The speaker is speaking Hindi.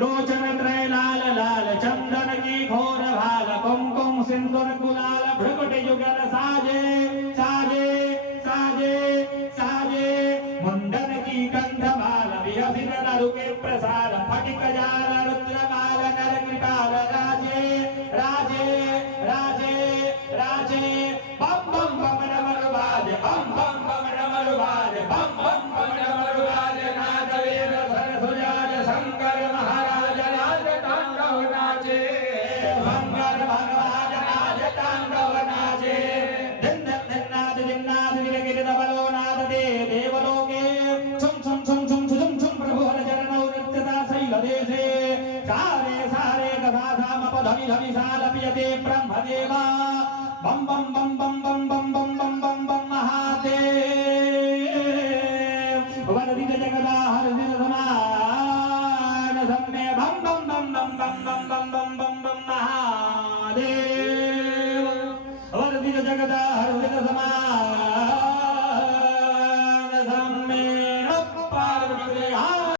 लोचन त्रय लाल लाल चंदन की घोर भाल कुमकुम सिंदूर गुलाल भ्रुकुट युगल साजे साजे साजे साजे मुंडन की कंधमाल विहसित नरु के प्रसार फटिक जाल रुद्रमाल नर कृपाल राजे राजे राजे राजे बम बम बम डमरू बाजे बम बम बम डमरू बाजे बम बम बम डमरू बाजे नाथ वीर सरसुजाज शंकर महाराज राज तांडव नाचे शंकर भगवान राज तांडव नाचे दिन दिन्नाथ जिन्नाथ गिरगिर बलो नाथ दे देवलोके छुम छुम छुम छुम छुम छुम प्रभु हर चरणौ नृत्यता शैल देशे सारे सारे कथा धाम पधमि धमि सालप्यते ब्रह्मदेवा बम बम बम